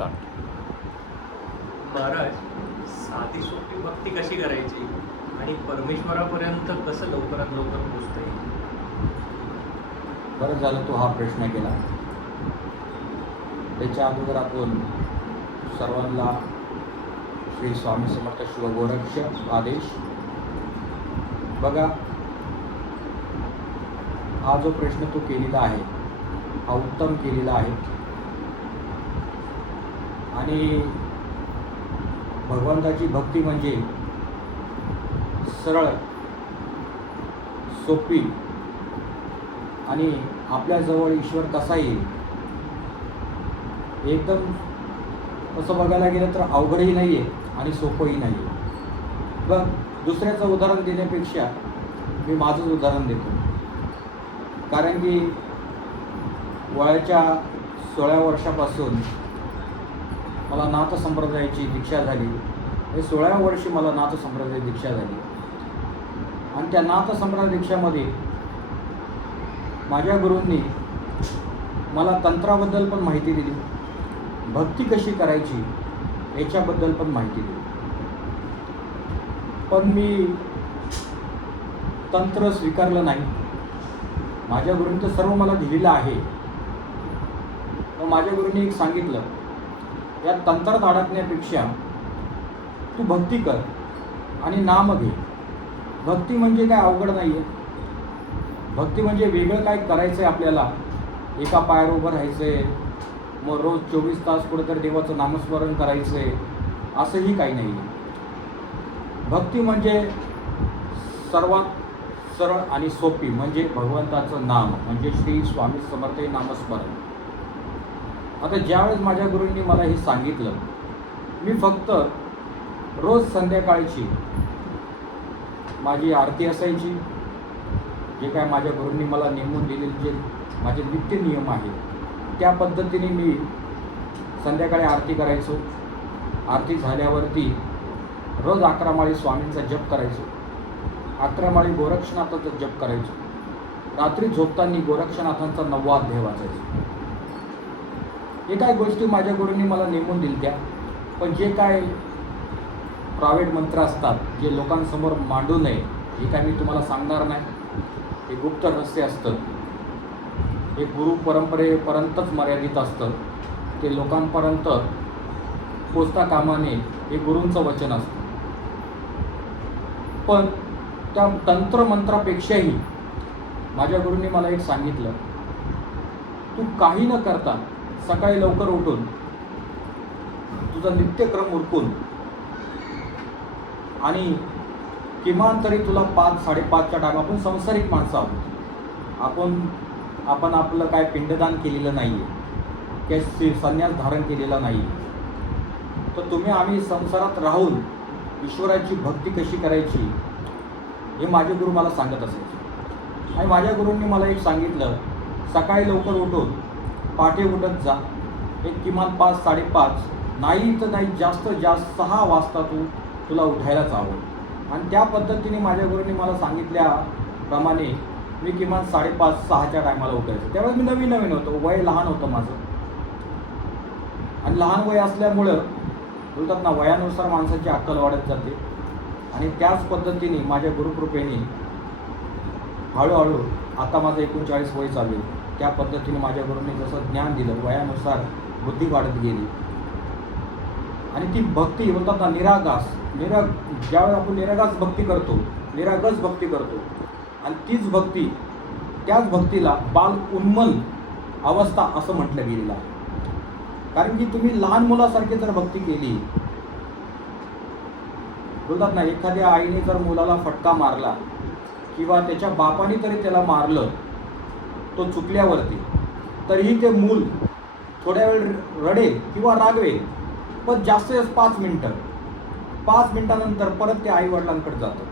Start. Maharaj साधी सोपी भक्ती कशी करायची? आणि परमेश्वरापर्यंत कसं लवकरात लवकर पोचता येईल? बरं झालं तू हा प्रश्न केला. त्याच्या अगोदर आपण सर्वांना श्री स्वामी समर्थ शिवगोरक्ष आदेश. बघा हा जो प्रश्न तू केलेला आहे हा उत्तम केलेला आहे. आणि भगवंताची भक्ती म्हणजे सरळ सोपी आणि आपल्याजवळ ईश्वर कसा येईल. एकदम असं बघायला गेलं तर अवघडही नाही आहे आणि सोपंही नाही आहे बघ दुसऱ्याचं उदाहरण देण्यापेक्षा मी माझंच उदाहरण देतो. कारण की वयाच्या सोळा वर्षापासून मला नाथ संप्रदायाची दीक्षा झाली. हे सोळाव्या वर्षी मला नाथ संप्रदाय दीक्षा झाली. आणि त्या नाथ संप्रदाय दीक्षामध्ये माझ्या गुरूंनी मला तंत्राबद्दल पण माहिती दिली. भक्ती कशी करायची याच्याबद्दल पण माहिती दिली. पण मी तंत्र स्वीकारलं नाही. माझ्या गुरूंनी तर सर्व मला दिलेलं आहे. पण माझ्या गुरूंनी एक सांगितलं. या तंत्रात अडकण्यापेक्षा तू भक्ती कर आणि नाम घे. भक्ती म्हणजे काय अवघड नाही आहे भक्ती म्हणजे वेगळं काय करायचं आहे आपल्याला? एका पायावर उभं राहायचं आहे मग रोज चोवीस तास कुठेतरी देवाचं नामस्मरण करायचं आहे असंही काही नाही आहे भक्ती म्हणजे सर्वात सरळ आणि सोपी म्हणजे भगवंताचं नाम म्हणजे श्री स्वामी समर्थ हे नामस्मरण. आता ज्यावेळेस माझ्या गुरूंनी मला हे सांगितलं मी फक्त रोज संध्याकाळची माझी आरती असायची जे काय माझ्या गुरूंनी मला नेमून दिलेले जे माझे नित्य नियम आहेत त्या पद्धतीने मी संध्याकाळी आरती करायचो. आरती झाल्यावरती रोज अकरा माळी स्वामींचा जप करायचो. अकरा माळी गोरक्षनाथाचा जप करायचो. रात्री झोपताना गोरक्षनाथांचा नववा अध्याय वाचायचो. हे काय गोष्टी माझ्या गुरूंनी मला नेमून दिल्या पण जे काय प्रायव्हेट मंत्र असतात जे लोकांसमोर मांडू नये हे काय मी तुम्हाला सांगणार नाही. हे गुप्त रहस्य असतं. हे गुरु परंपरेपर्यंतच मर्यादित असतं. ते लोकांपर्यंत पोचता कामाने हे गुरूंचं वचन असतं. पण त्या तंत्रमंत्रापेक्षाही माझ्या गुरूंनी मला एक सांगितलं तू काही न करता सकाळी लवकर उठून तुझा नित्यक्रम उरकून आणि किमान तरी तुला पाच साडेपाचच्या टाइम आपण संसारिक माणसं आहोत. आपण आपण आपलं काय पिंडदान केलेलं नाही आहे काय संन्यास धारण केलेला नाही तर तुम्ही आम्ही संसारात राहून ईश्वराची भक्ती कशी करायची हे माझे गुरु मला सांगत असायचे. आणि माझ्या गुरूंनी मला एक सांगितलं सकाळी लवकर उठून पाठे उठत जा. एक किमान पाच साडेपाच नाही तर नाही जास्त जास्त सहा वाजता तू तुला उठायलाच हवं आणि त्या पद्धतीने माझ्या गुरूंनी मला सांगितल्याप्रमाणे मी किमान साडेपाच सहाच्या टायमाला उठायचं. त्यावेळेस मी नवीन नवीन होतो. वय लहान होतं माझं. आणि लहान वय असल्यामुळं बोलतात ना वयानुसार माणसाची अक्कल वाढत जाते. आणि त्याच पद्धतीने माझ्या गुरुकृपेने हळूहळू आता माझं एकोणचाळीस वय चालू आहे. त्या पद्धतीने माझ्या गुरूंनी जसं ज्ञान दिलं वयानुसार बुद्धी वाढत गेली. आणि ती भक्ती म्हणतात ना निरागास. निरा ज्यावेळेस आपण निरागास भक्ती करतो निरागस भक्ती करतो. आणि तीच भक्ती त्याच भक्तीला बाल उन्मल अवस्था असं म्हटलं गेलेलं आहे. कारण की तुम्ही लहान मुलासारखी जर भक्ती केली बोलतात ना एखाद्या आईने जर मुलाला फटका मारला किंवा त्याच्या बापाने तरी त्याला मारलं तो चुकल्यावरती तरीही ते मूल थोड्या वेळ रडेल किंवा रागवेल पण जास्त जास्त पाच मिनटं. पाच मिनटानंतर परत ते आईवडिलांकडे जातं.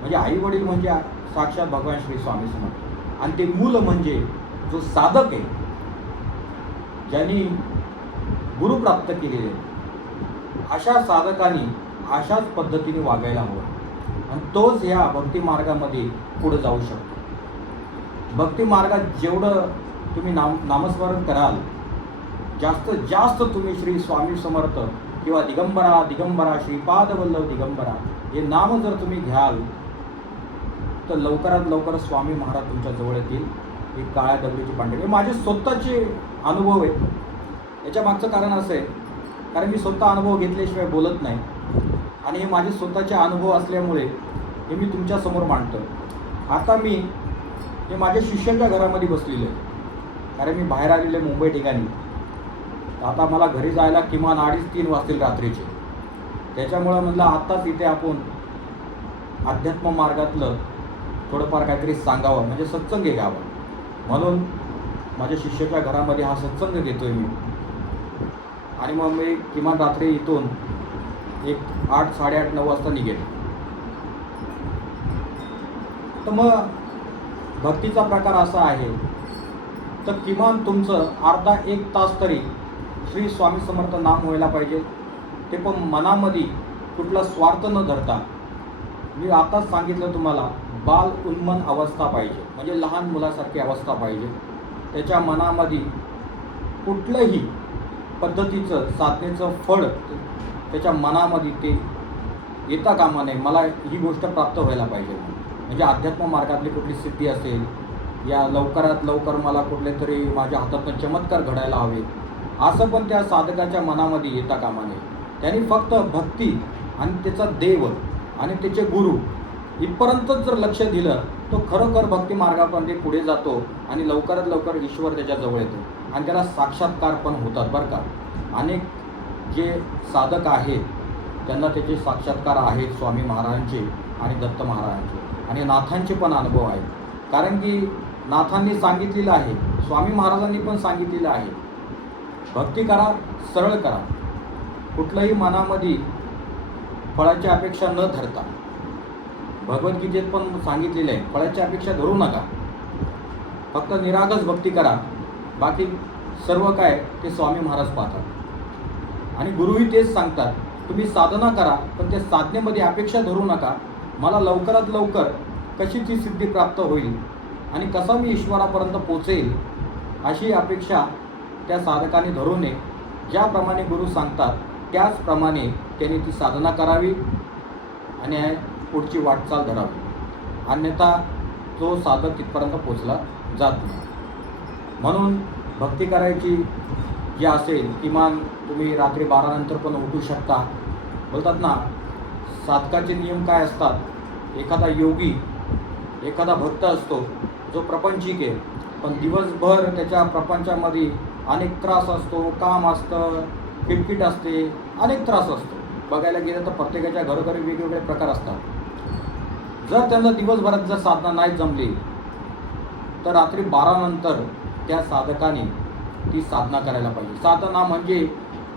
म्हणजे आई वडील म्हणजे साक्षात भगवान श्री स्वामी समर्थ. आणि ते मूल म्हणजे जो साधक आहे ज्यांनी गुरु प्राप्त केलेले अशा साधकांनी अशाच पद्धतीने वागायला हवं. आणि तोच ह्या भक्ती मार्गामध्ये पुढे जाऊ शकतो. भक्ती मार्गात जेवढं तुम्ही नाम नामस्मरण कराल जास्तीत जास्त तुम्ही श्री स्वामी समर्थ किंवा दिगंबरा दिगंबरा श्रीपादवल्लभ दिगंबरा हे नाम जर तुम्ही घ्याल तर लवकरात लवकर स्वामी महाराज तुमच्या जवळ येतील. ही काळ्या दगडीची पांढरी. हे माझे स्वतःचे अनुभव आहेत. याच्या मागचं कारण असं आहे. कारण मी स्वतः अनुभव घेतल्याशिवाय बोलत नाही. आणि हे माझे स्वतःचे अनुभव असल्यामुळे हे मी तुमच्यासमोर मांडतो. आता मी हे माझ्या शिष्यांच्या घरामध्ये बसलेलो आहे. कारण मी बाहेर आलेले मुंबई ठिकाणी. तर आता मला घरी जायला किमान अडीच तीन वाजतील रात्रीचे. त्याच्यामुळं म्हटलं आत्ताच इथे आपण अध्यात्म मार्गातलं थोडंफार काहीतरी सांगावं म्हणजे सत्संग घ्यावा. म्हणून माझ्या शिष्याच्या घरामध्ये हा सत्संग घेतोय मी. आणि मग मी किमान रात्री इथून एक आठ साडेआठ नऊ वाजता निघेल. तर मग भक्तीचा प्रकार असा आहे तर किमान तुमचं अर्धा एक तास तरी श्री स्वामी समर्थ नाम व्हायला पाहिजे. ते पण मनामध्ये कुठला स्वार्थ न धरता. मी आताच सांगितलं तुम्हाला बाल उन्मन अवस्था पाहिजे. म्हणजे लहान मुलासारखी अवस्था पाहिजे. त्याच्या मनामध्ये कुठलंही पद्धतीचं साधनेचं फळ त्याच्या मनामध्ये ते येता कामा नये. मला ही गोष्ट प्राप्त व्हायला पाहिजे म्हणजे अध्यात्म मार्गातली कुठली सिद्धी असेल या लवकरात लवकर मला कुठले तरी माझ्या हातातनं चमत्कार घडायला हवे. असं पण त्या साधकाच्या मनामध्ये येता कामा नये. त्यांनी फक्त भक्ती आणि त्याचा देव आणि त्याचे गुरु इथपर्यंतच जर लक्ष दिलं तो खरोखर भक्ती मार्गापर्यंत ते पुढे जातो आणि लवकरात लवकर ईश्वर त्याच्याजवळ येतो. आणि त्याला साक्षात्कार पण होतात बरं का. अनेक जे साधक आहेत त्यांना त्याचे साक्षात्कार आहेत स्वामी महाराजांचे आणि दत्त महाराजांचे. आणि नाथांचे पण अनुभव आहेत. कारण की नाथांनी सांगितलेलं आहे स्वामी महाराजांनी पण सांगितलेलं आहे. भक्ती करा सरळ करा. कुठल्याही मनामध्ये फळाची अपेक्षा न धरता. भगवद्गीतेत पण सांगितलेलं आहे फळाची अपेक्षा धरू नका. फक्त निरागस भक्ती करा. बाकी सर्व काय ते स्वामी महाराज पाहतात. आणि गुरुही तेच सांगतात तुम्ही साधना करा पण त्या साधनेमध्ये अपेक्षा धरू नका. मला लवकरात लवकर कशी ती सिद्धी प्राप्त होईल आणि कसं मी ईश्वरापर्यंत पोचेल अशी अपेक्षा त्या साधकाने धरू नये. ज्याप्रमाणे गुरु सांगतात त्याचप्रमाणे त्यांनी ती साधना करावी आणि पुढची वाटचाल धरावी. अन्यथा तो साधक तिथपर्यंत पोचला जात नाही. म्हणून भक्ती करायची जी असेल किमान तुम्ही रात्री बारानंतर पण उठू शकता. बोलतात ना साधकाचे नियम काय असतात? एखादा योगी एखादा भक्त असतो जो प्रपंचिक आहे. पण दिवसभर त्याच्या प्रपंचामध्ये अनेक त्रास असतो काम असतं किटकिट असते अनेक त्रास असतो. बघायला गेलं तर प्रत्येकाच्या घरोघरी वेगवेगळे प्रकार असतात. जर त्यांना दिवसभरात जर साधना नाही जमली तर रात्री बारानंतर त्या साधकाने ती साधना करायला पाहिजे. साधना म्हणजे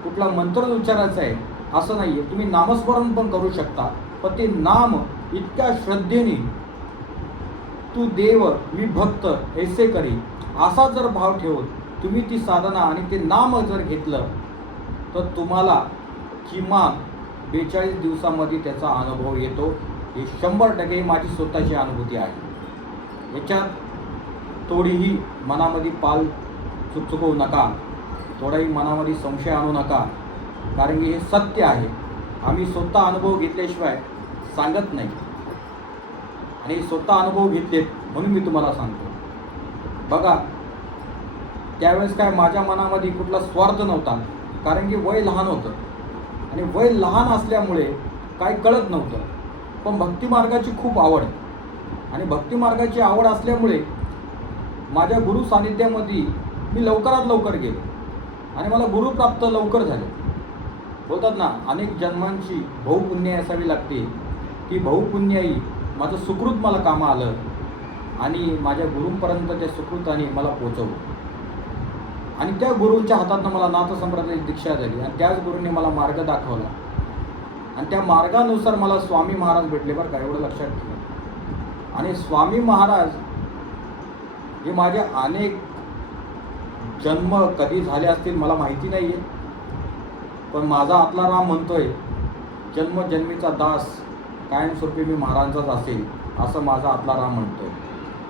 कुठला मंत्र उच्चारायचा आहे असं नाही आहे तुम्ही नामस्मरण पण करू शकता पण ते नाम इतक्या श्रद्धेने तू देव मी भक्त ऐसे करी. असा जर भाव ठेवून तुम्ही ती साधना आणि ते नाम जर घेतलं तर तुम्हाला किमान बेचाळीस दिवसामध्ये त्याचा अनुभव येतो. हे शंभर टक्के ही माझी स्वतःची अनुभूती आहे. याच्यात थोडीही मनामध्ये पाल चुकचुकवू नका. थोडाही मनामध्ये संशय आणू नका. कारण की हे सत्य आहे. आम्ही स्वतः अनुभव घेतल्याशिवाय सांगत नाही. आणि स्वतः अनुभव घेतलेत म्हणून मी तुम्हाला सांगतो. बघा त्यावेळेस काय माझ्या मनामध्ये कुठला स्वार्थ नव्हता. कारण की वय लहान होतं. आणि वय लहान असल्यामुळे काही कळत नव्हतं. पण भक्तिमार्गाची खूप आवड आहे. आणि भक्तिमार्गाची आवड असल्यामुळे माझ्या गुरु सानिध्यामध्ये मी लवकरात लवकर गेलो. आणि मला गुरु प्राप्त लवकर झाले. बोलतात ना अनेक जन्मांची बहुपुण्य असावी लागते की बहुपुण्याई माझं सुकृत मला कामं आलं आणि माझ्या गुरूंपर्यंत त्या सुकृताने मला पोचवलं. आणि त्या गुरूंच्या हातातनं मला नाथसंप्रदायाची दीक्षा झाली आणि त्याच गुरूंनी मला मार्ग दाखवला. आणि त्या मार्गानुसार मला स्वामी महाराज भेटले बरं का एवढं लक्षात ठेवा. आणि स्वामी महाराज हे माझ्या अनेक जन्म कधी झाले असतील मला माहिती नाही आहे पण माझा आतला राम म्हणतोय जन्मजन्मीचा दास कायमस्वरूपी मी महाराजांचाच असेल असं माझा आतला राम म्हणतोय.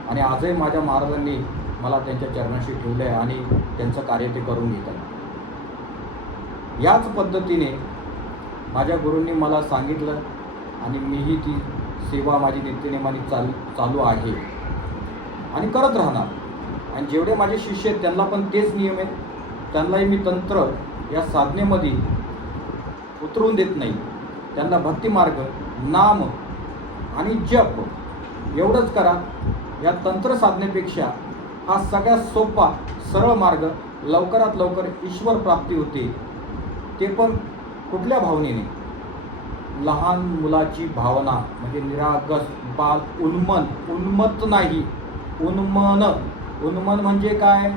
आणि आजही माझ्या महाराजांनी मला त्यांच्या चरणाशी ठेवलं आहे आणि त्यांचं कार्य ते करून घेतात. याच पद्धतीने माझ्या गुरूंनी मला सांगितलं आणि मीही ती सेवा माझी नित्यनेमाने चाल चालू आहे. आणि करत राहणार. आणि जेवढे माझे शिष्य आहेत त्यांना पण तेच नियम आहेत. त्यांनाही मी तंत्र या साधनेमध्ये उतरवून देत नाही. त्यांना भक्तिमार्ग नाम आणि जप एवढंच करा. या तंत्र साधनेपेक्षा हा सगळ्यात सोपा सरळ मार्ग लवकरात लवकर ईश्वर प्राप्ती होते. ते पण कुठल्या भावनेने? लहान मुलाची भावना म्हणजे निरागस बाल उन्मन उन्मत नाही. उन्मन. उन्मन म्हणजे काय?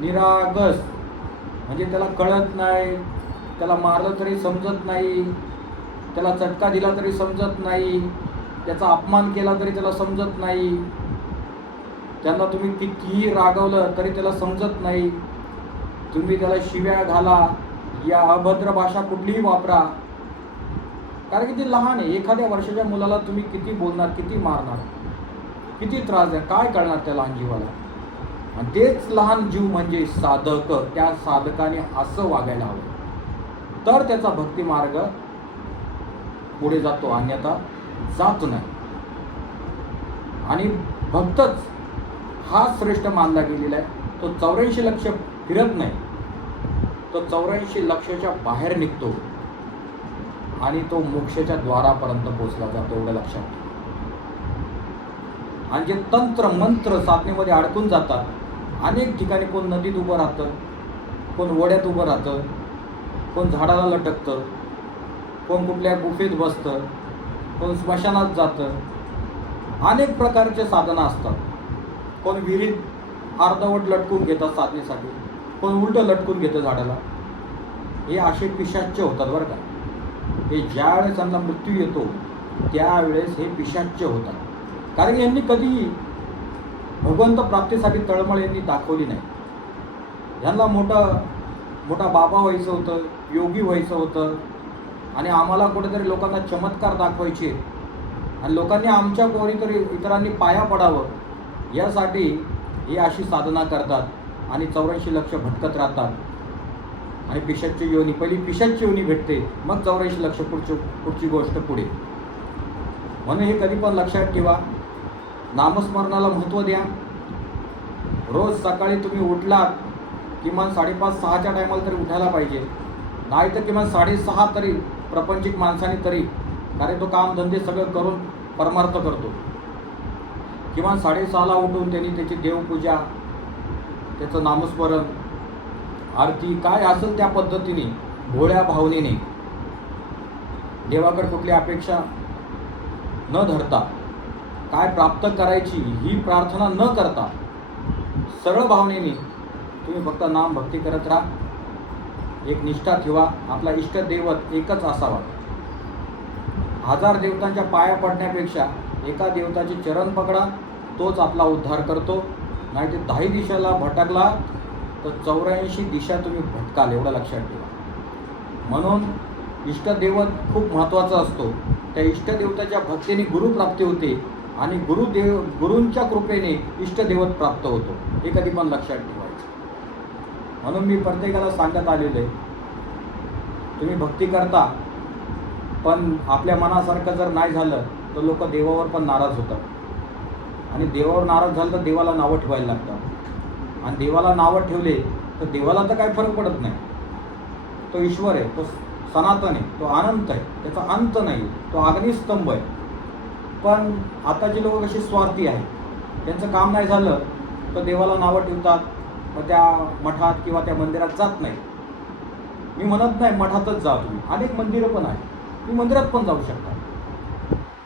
निरागस. म्हणजे त्याला कळत नाही. त्याला मारलं तरी समजत नाही. त्याला चटका दिला तरी समजत नाही. त्याचा अपमान केला तरी त्याला समजत नाही. त्यांना तुम्ही कितीही रागवलं तरी त्याला समजत नाही. तुम्ही त्याला शिव्या घाला. या अभद्र भाषा कुठलीही वापरा. कारण की ते लहान आहे. एखाद्या वर्षाच्या मुलाला तुम्ही किती बोलणार किती मारणार? किती त्रास द्या? काय कळणार त्या लहान जीवाला? आणि तेच लहान जीव म्हणजे साधक त्या साधकाने असं वागायला हवं. तर त्याचा भक्ती मार्ग पुढे जातो अन्यथा जात नाही. आणि भक्तच हा श्रेष्ठ मानला गेलेला आहे. तो चौऱ्याऐंशी लक्ष फिरत नाही. तो चौऱ्याऐंशी लक्षाच्या बाहेर निघतो. आणि तो मोक्षाच्या द्वारापर्यंत पोहोचला जातो एवढं लक्षात. ठेवा. आणि जे तंत्र मंत्र साधनेमध्ये अडकून जातात अनेक ठिकाणी कोण नदीत उभं राहतं कोण वड्यात उभं राहतं कोण झाडाला लटकतं कोण कुठल्या गुफेत बसतं कोण स्मशानात जातं. अनेक प्रकारचे साधनं असतात. कोण विहिरीत अर्धवट लटकून घेतात साधनेसाठी कोण उलटं लटकून घेतं झाडाला. हे असे पिशाच्य होतात बरं का. हे ज्या वेळेस त्यांना मृत्यू येतो त्यावेळेस हे पिशाच्य होतात. कारण यांनी कधीही भगवंत प्राप्तीसाठी तळमळ यांनी दाखवली नाही. यांना मोठा मोठा बाबा व्हायचं होतं योगी व्हायचं होतं. आणि आम्हाला कुठेतरी लोकांना चमत्कार दाखवायचे. आणि लोकांनी आमच्या कोणीतरी इतरांनी पाया पडावं यासाठी हे अशी साधना करतात आणि चौऱ्याऐंशी लक्ष भटकत राहतात. आणि पिशाची योनी पहिली पिशाची योनी भेटते मग चौऱ्याऐंशी लक्ष पुढची पुढची गोष्ट पुढे. म्हणून हे कधी पण लक्षात ठेवा. नामस्मरणाला महत्त्व द्या. रोज सकाळी तुम्ही उठलात किमान साडेपाच सहाच्या टायमाला तरी उठायला पाहिजे. नाही तर किमान साडेसहा तरी प्रपंचिक माणसाने तरी कारण तो कामधंदे सगळं करून परमार्थ करतो. किमान साडेसहाला उठून त्यांनी त्याची देवपूजा त्याचं नामस्मरण आरती काय असेल त्या पद्धतीने भोळ्या भावनेने. देवाकडे कुठली अपेक्षा न धरता काय प्राप्त करायची ही प्रार्थना न करता सरळ भावनेने तुम्ही फक्त नाम भक्ती करत राहा. एक निष्ठा ठेवा. आपला इष्टदैवत एकच असावा. हजार देवतांच्या पाया पडण्यापेक्षा एका देवताचे चरण पकडा. तोच आपला उद्धार करतो. नाही ते दहाही दिशाला भटकला तर चौऱ्याऐंशी दिशा तुम्ही भटकाल एवढं लक्षात ठेवा. म्हणून इष्टदैवत खूप महत्त्वाचा असतो. त्या इष्टदेवताच्या भक्तीने गुरुप्राप्ती होते. आणि गुरुदेव गुरूंच्या कृपेने इष्टदेवत प्राप्त होतो. हे कधी पण लक्षात ठेवायचं. म्हणून मी प्रत्येकाला सांगत आलेलो आहे तुम्ही भक्ती करता पण आपल्या मनासारखं जर नाही झालं तर लोक देवावर पण नाराज होतात. आणि देवावर नाराज झालं तर देवाला नावं ठेवायला लागतात. आणि देवाला नावं ठेवले तर देवाला तर काही फरक पडत नाही. तो ईश्वर आहे तो सनातन आहे तो अनंत आहे. त्याचा अंत नाही तो अग्निस्तंभ आहे. पण आताचे लोक कसे स्वार्थी आहेत त्यांचं काम नाही झालं तर देवाला नावं ठेवतात मग त्या मठात किंवा त्या मंदिरात जात नाही. मी म्हणत नाही मठातच जा तुम्ही. अनेक मंदिरं पण आहेत. तुम्ही मंदिरात पण जाऊ शकता.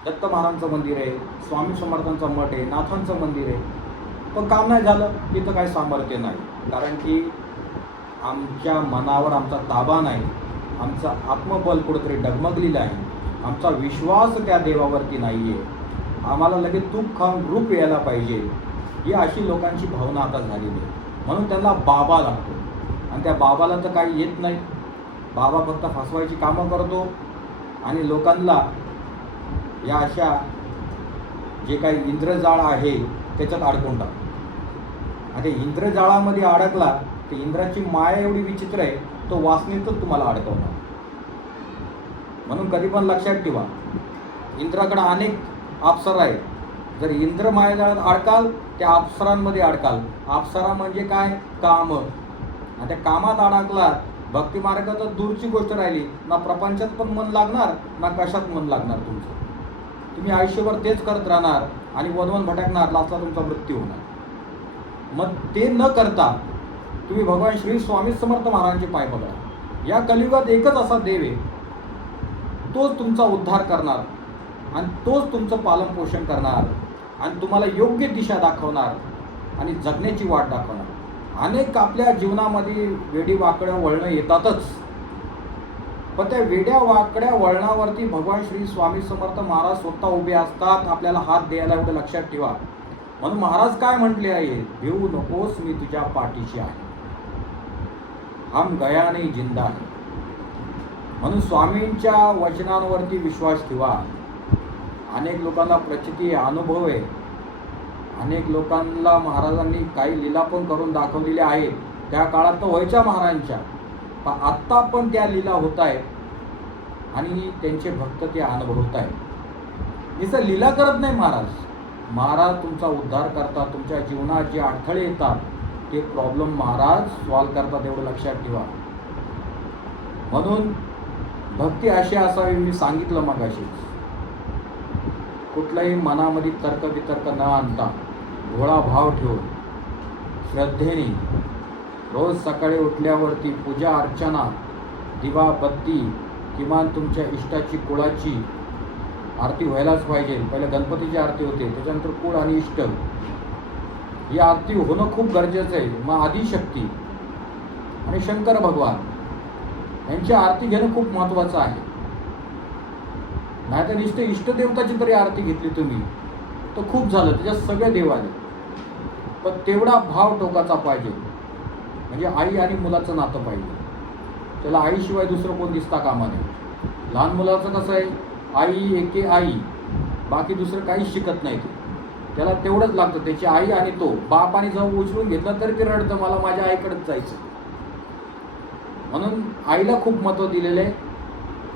दत्त महाराजांचं मंदिर आहे स्वामी समर्थांचं मठ आहे नाथांचं मंदिर आहे. पण काम नाही झालं तिथं काही सामर्थ्य नाही. कारण की आमच्या मनावर आमचा ताबा नाही. आमचं आत्मबल कुठंतरी डगमगलेलं आहे. आमचा विश्वास त्या देवावरती नाही आहे आम्हाला लगेच तूप खाऊन रूप यायला पाहिजे. ही अशी लोकांची भावना आता झालेली आहे. म्हणून त्यांना बाबा लागतो. आणि त्या बाबाला तर काही येत नाही. बाबा फक्त फसवायची कामं करतो. आणि लोकांना या अशा जे काही इंद्रजाळ आहे त्याच्यात अडकून टाकतो. आणि इंद्रजाळामध्ये अडकला तर इंद्राची माया एवढी विचित्र आहे तो वासनेतच तुम्हाला अडकवणार. म्हणून कधी पण लक्षात ठेवा. इंद्राकडे अनेक अप्सरा आहेत. जर इंद्र मायाजाळात अडकाल त्या अप्सरांमध्ये अडकाल. अप्सरा म्हणजे काय? काम. आणि त्या कामात अडकला भक्ती मार्गात तर दूरची गोष्ट राहिली ना प्रपंचात पण मन लागणार ना कशात मन लागणार तुमचं? तुम्ही आयुष्यभर तेच करत राहणार आणि वनवन भटकणार लास्टला तुमचा मृत्यू होणार. मग ते न करता तुम्ही भगवान श्री स्वामी समर्थ महाराजांचे पाय पकडा. या कलियुगात एकच असा देव आहे तोच तुमचा उद्धार करणार आणि तोच तुमचं पालनपोषण करणार आणि तुम्हाला योग्य दिशा दाखवणार आणि जगण्याची वाट दाखवणार. अनेक आपल्या जीवनामध्ये वेडी वाकड्या वळणं येतातच. पण त्या वेड्या वाकड्या वळणावरती भगवान श्री स्वामी समर्थ महाराज स्वतः उभे असतात आपल्याला हात द्यायला एवढं लक्षात ठेवा. म्हणून महाराज काय म्हटले आहे? भिवू नकोस मी तुझ्या पाठीशी आहे. हम गया नाही जिंदा आहे म्हणून स्वामींच्या वचनांवरती विश्वास ठेवा. अनेक लोकांना प्रचिती अनुभव आहे. अनेक लोकांना महाराजांनी काही लीला पण करून दाखवलेल्या आहेत. त्या काळात तर व्हायच्या महाराजांच्या. पण आत्ता पण त्या लीला होत आहेत. आणि त्यांचे भक्त ते अनुभवत आहेत. नुसतं लीला करत नाही महाराज. महाराज तुमचा उद्धार करतात. तुमच्या जीवनात जे अडथळे येतात ते प्रॉब्लेम महाराज सॉल्व करतात एवढं लक्षात ठेवा. म्हणून भक्ती अशी असावी मी सांगितलं मग कुठल्याही मनामध्ये तर्क वितर्क न आणता भोळा भाव ठेवून श्रद्धेने रोज सकाळी उठल्यावरती पूजा अर्चना दिवा बत्ती किमान तुमच्या इष्टाची कुळाची आरती व्हायलाच पाहिजे. पहिले गणपतीची आरती होते त्याच्यानंतर कुळ आणि इष्ट. ही आरती होणं खूप गरजेचं आहे मग आदिशक्ती आणि शंकर भगवान. यांची आरती घेणं खूप महत्त्वाचं आहे. नाहीतर इष्ट इष्टदेवताची तरी आरती घेतली तुम्ही तर खूप झालं. त्याच्यात सगळे देव आले. पण तेवढा भाव टोकाचा पाहिजे. म्हणजे आई आणि मुलाचं नातं पाहिजे. त्याला आईशिवाय दुसरं कोण दिसता कामा नये लहान मुलाचं कसं आहे? आई एके आई बाकी दुसरं काहीच शिकत नाही ते. त्याला तेवढंच लागतं. त्याची आई आणि तो बाप आणि जाऊन उचलून घेतलं तरी ते रडतं मला माझ्या आईकडेच जायचं. म्हणून आईला खूप महत्त्व दिलेलं आहे.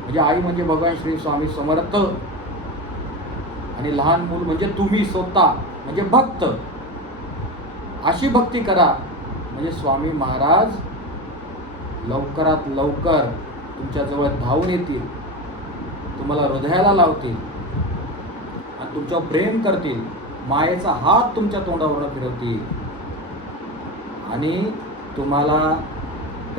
म्हणजे आई म्हणजे भगवान श्री स्वामी समर्थ. आणि लहान मूल म्हणजे तुम्ही स्वतः म्हणजे भक्त. अशी भक्ती करा. म्हणजे स्वामी महाराज लवकरात लवकर तुमच्याजवळ धावून येतील. तुम्हाला हृदयाला लावतील. आणि तुमच्यावर प्रेम करतील. मायेचा हात तुमच्या तोंडावर फिरवतील. आणि तुम्हाला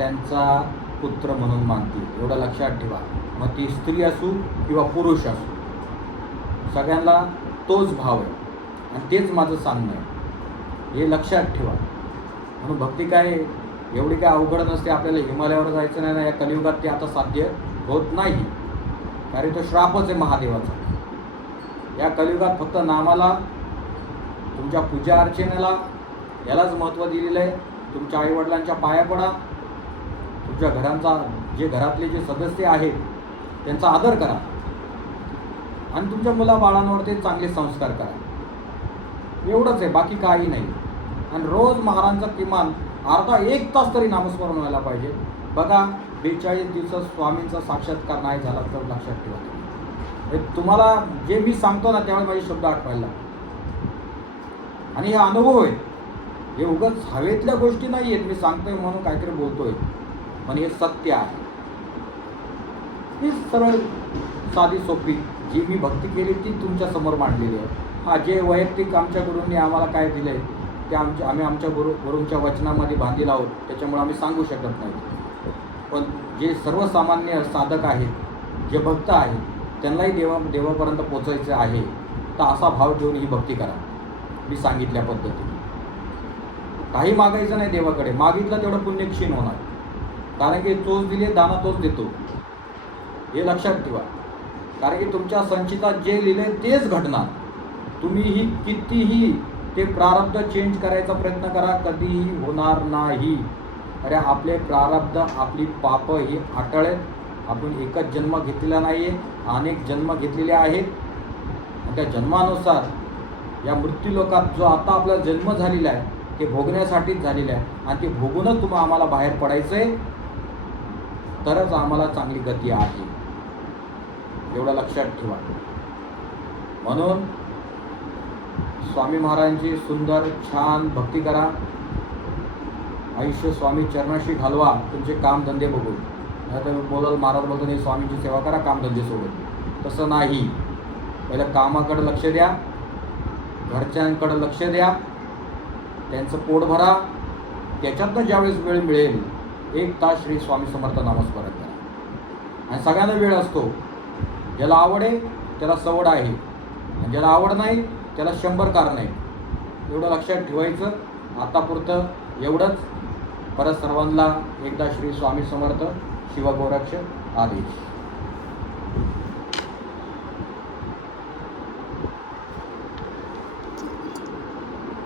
त्यांचा पुत्र म्हणून मानतील. एवढं लक्षात ठेवा. मग ती स्त्री असू किंवा पुरुष असू सगळ्यांना तोच भाव आहे. आणि तेच माझं सांगणं आहे. हे लक्षात ठेवा. म्हणून भक्ती काय एवढी काय अवघड नसते. आपल्याला हिमालयावर जायचं नाही ना. या कलियुगात ते आता साध्य होत नाही. कारण तो श्रापच आहे महादेवाचा. या कलियुगात फक्त नामाला तुमच्या पूजा अर्चनेला यालाच महत्त्व दिलेलं आहे. तुमच्या आईवडिलांच्या पाया पडा. तुमच्या घरांचा जे घरातले जे सदस्य आहेत त्यांचा आदर करा. आणि तुमच्या मुलाबाळांवर ते चांगले संस्कार करा. एवढंच आहे बाकी काही नाही. आणि रोज महाराजांचा किमान अर्धा एक तास तरी नामस्मरण व्हायला पाहिजे. बघा बेचाळीस दिवसात स्वामींचा साक्षात्कार नाही झाला तर लक्षात ठेवा हे तुम्हाला जे मी सांगतो ना त्यावेळी माझे शब्द आठवायला आणि हे अनुभव आहे. हे उगाच हवेतल्या गोष्टी नाही आहेत मी सांगतोय म्हणून काहीतरी बोलतोय. पण हे सत्य आहे. ही सरळ साधी सोपी जी मी भक्ती केली ती तुमच्यासमोर मांडलेली आहे. हा जे वैयक्तिक आमच्या गुरूंनी आम्हाला काय दिलंय ते आमच्या आम्ही आमच्या गुरु गुरूंच्या वचनामध्ये बांधील आहोत त्याच्यामुळे आम्ही सांगू शकत नाही. पण जे सर्वसामान्य साधक आहेत जे भक्त आहेत त्यांनाही देवा देवापर्यंत पोचायचं आहे तर असा भाव ठेवून ही भक्ती करा. मी सांगितल्या पद्धतीने. काही मागायचं नाही देवाकडे. मागितलं तेवढं पुण्यक्षीण होणार. कारण की तोच दिले दाना तोच देतो. हे लक्षात ठेवा. कारण की तुमच्या संचितात जे लिहिले तेच घडणार. तुम्हीही कितीही ते प्रारब्ध चेंज करायचा प्रयत्न करा कधीही होणार नाही. अरे आपले प्रारब्ध आपली पाप ही आटळेत आपण एकच जन्म घेतलेला नाही आहे अनेक जन्म घेतलेले आहेत. त्या जन्मानुसार या मृत्यूलोकात जो आता आपला जन्म झालेला आहे ते भोगण्यासाठीच झालेलं आहे. आणि ते भोगूनच तुम्हाला आम्हाला बाहेर पडायचं आहे तरच आम्हाला चांगली गती आहे. एवढं लक्षात ठेवा. म्हणून स्वामी महाराजांची सुंदर छान भक्ती करा. आयुष्य स्वामी चरणाशी घालवा. तुमचे कामधंदे बघून. नाही तर बोलाल महाराज बोलतो नाही स्वामींची सेवा करा कामधंदे सोबत तसं नाही. पहिलं कामाकडे लक्ष द्या. घरच्यांकडे लक्ष द्या. त्यांचं पोट भरा. त्याच्यातनं ज्यावेळेस वेळ मिळेल एक तास श्री स्वामी समर्थ नामस्मरण करा. आणि सगळ्यांना वेळ असतो. ज्याला आवड आहे त्याला सवड आहे. आणि ज्याला आवड नाही त्याला शंभर कारण आहे एवढं लक्षात ठेवायचं. आतापुरतं एवढंच. परत सर्वांना एकदा श्री स्वामी समर्थ शिवगोरक्ष आदेश.